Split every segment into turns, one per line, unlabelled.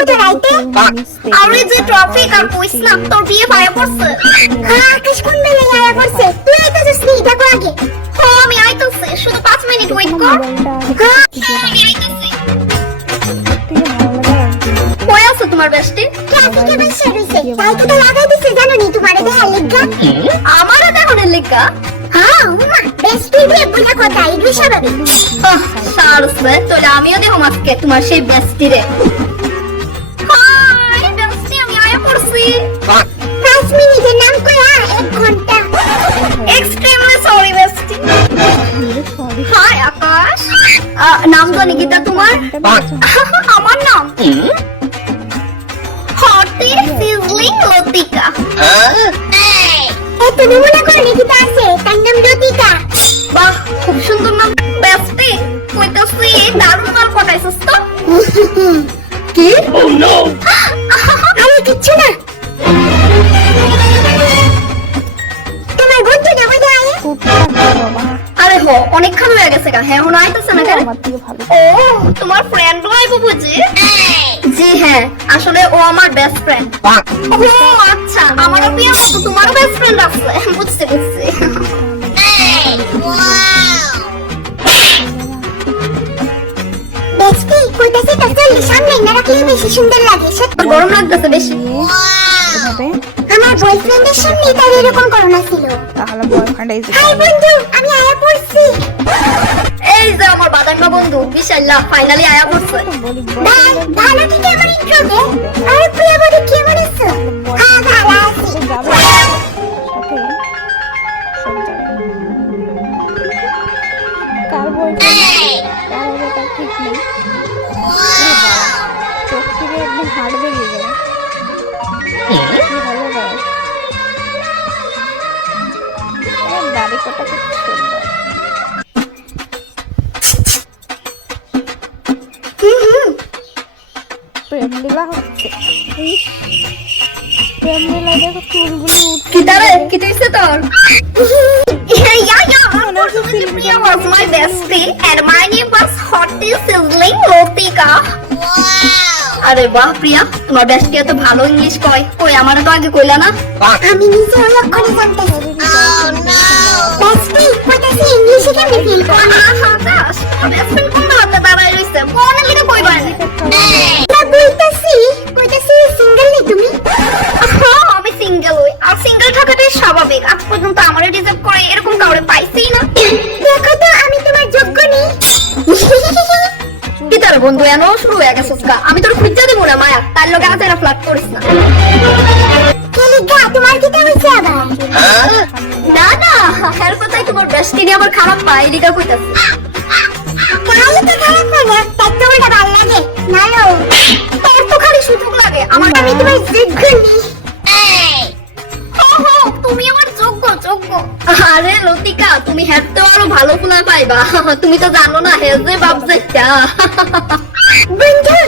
তো রাইতে
আর যে ট্রফিক আর কইস তোর বিয়ে পায়ে পড়ছে
হ্যাঁ আকাশ কোন বেলায় আয়া পড়ছে তুই আইতাছিস নি দেখো আগে
ও আমি আইতাছি শুধু পাঁচ মিনিট ওয়েট কর
হ্যাঁ
আমি আইতাছি কই আছে তোমার বেস্টি
ট্রাফিকে বসে রইছে রাইতে তো লাগাই দিছে জানো নি তোমারে দেখা লিগা
আমারে দেখো লেখা
হ্যাঁ উমা বেস্ট দিয়ে বুঝা কথা স্বাভাবিক
তাহলে আমিও দেখো আজকে তোমার সেই বেস্টি রে।
পাঁচ মিনিটের নাম কয়া এক ঘণ্টা।
Extremely sorry bestie hi Akash. নাম তো নিকিতা তোমার আমার নাম? হটে সিজলিং লতিকা।
এই তুমি নিকিতা আছে তার নাম রতিকা
বাহ খুব সুন্দর নাম। বেস্টি কইতাছি দারুণ পটাইছিস তো।
আরে
হো অনেকক্ষণ হয়ে গেছে গা। হ্যাঁ এখন আইতেছে না কেন? ও তোমার ফ্রেন্ড আইবো বুঝি? জি হ্যাঁ। আসলে ও আমার বেস্ট ফ্রেন্ড ও আচ্ছা আমারও বিয়ে মতো তোমারও বেস্ট ফ্রেন্ড আছে। বুঝতে বুঝছি
বেস্টি কইতাছে তো সামনে না রাখলে বেশি সুন্দর লাগে সত্যি।
গরম লাগতেছে বেশি।
আমার বয়ফ্রেন্ডের সামনে তার এরকম করোনা ছিল।
তাহলে বয়ফ্রেন্ড এই যে
হাই বন্ধু আমি আয়া পড়ছি।
এই যে আমার বাদাম বন্ধু বিশাল্লাহ ফাইনালি আয়া পড়ছে।
ভাই ভালো থেকে আমার ইন্ট্রো দে। আরে প্রিয়া বলি কেমন আছো
কটা খুব সুন্দর। প্রেম লীলা হচ্ছে। প্রেম লীলা দেখো উঠছে।
কি তারে? কি তোর? Priya was my bestie, and my name was Hottie Sizzling Lotika. আরে বাহ প্রিয়া তোমার বেস্টি এত ভালো ইংলিশ কয়। কই আমার তো আগে কইলা না?
আমি নিজে জানতেছি বেস্টি কইতাছে
না
না নে
হ্যাঁ, আমি আজ পর্যন্ত আমারে ডিজার্ভ করে এরকম কাউরে পাইছি না
দেখো আমি তোমার যোগ্য নেই
কি তার বন্ধু এনো শুরু হয়ে গেছে আমি তোর খুঁজে দেবো না মায়া তার লগে আছে না ফ্লাট করিস না না না নিয়ে আবার খারাপ এদিকে কইতাছে।
তাহলে তো খারাপ তাই তো ভালো লাগে। নালো
তোর তো খালি সুযোগ লাগে। আমার
আমি তোমার যোগ্য
তুমি আমার যোগ্য যোগ্য। আরে লতিকা তুমি তো আরও ভালো ফুলা পাইবা। তুমি তো জানো না হে যে বাপজেটটা
বন্ধু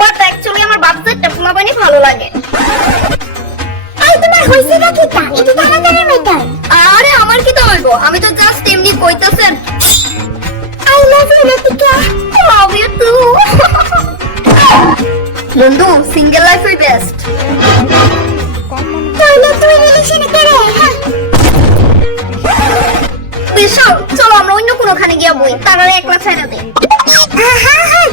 বাট অ্যাকচুয়ালি আমার বাপজেটটা ফুলা পানি ভালো লাগে।
এই তোমার হইছে না কি তা এটা তাড়াতাড়ি মেটাও
বন্ধু সিঙ্গেল লাইফই বেস্ট বিশাল চলো আমরা অন্য কোনোখানে গিয়া বই তারা একলা ছেড়ে দে।
হ্যাঁ হ্যাঁ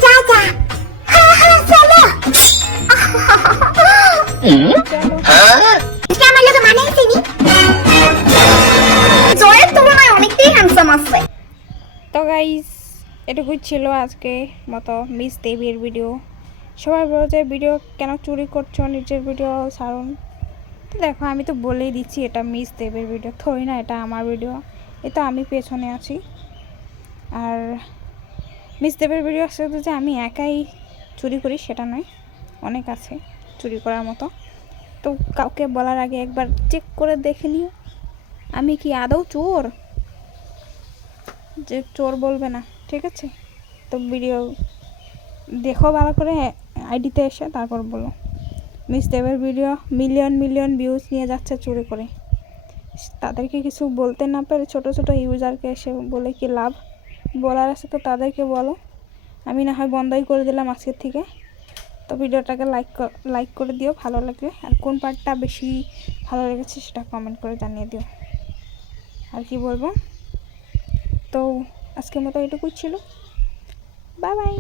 তো গাইস এটুকুই ছিল আজকে মতো মিস দেবীর ভিডিও সবাই বলো যে ভিডিও কেন চুরি করছ, নিজের ভিডিও সারুন দেখো, আমি তো বলেই দিচ্ছি, এটা মিস দেবের ভিডিও থই না, এটা আমার ভিডিও এ তো আমি পেছনে আছি। আর মিস দেবের ভিডিও শুধু যে আমি একাই চুরি করি, সেটা নয়। অনেক আছে চুরি করার মতো। তো কাউকে বলার আগে একবার চেক করে দেখে নিও। আমি কি আদৌ চোর? যে চোর বলবে না, ঠিক আছে? তো ভিডিও দেখো ভালো করে আইডিতে এসে তারপর বলো। মিস দেবের ভিডিও মিলিয়ন মিলিয়ন ভিউজ নিয়ে যাচ্ছে চুরি করে। তাদেরকে কিছু বলতে না পেরে ছোট ছোট ইউজারকে এসে বলে কি লাভ? বলার আছে তো তাদেরকে বলো। আমি না হয় বন্ধই করে দিলাম আজকের থেকে। তো ভিডিওটাকে লাইক লাইক করে দিও, ভালো লাগলে। আর কোন পার্টটা বেশি ভালো লেগেছে সেটা কমেন্ট করে জানিয়ে দিও। আর কি বলব? তো আজকের মতো এটুকুই ছিল। Bye bye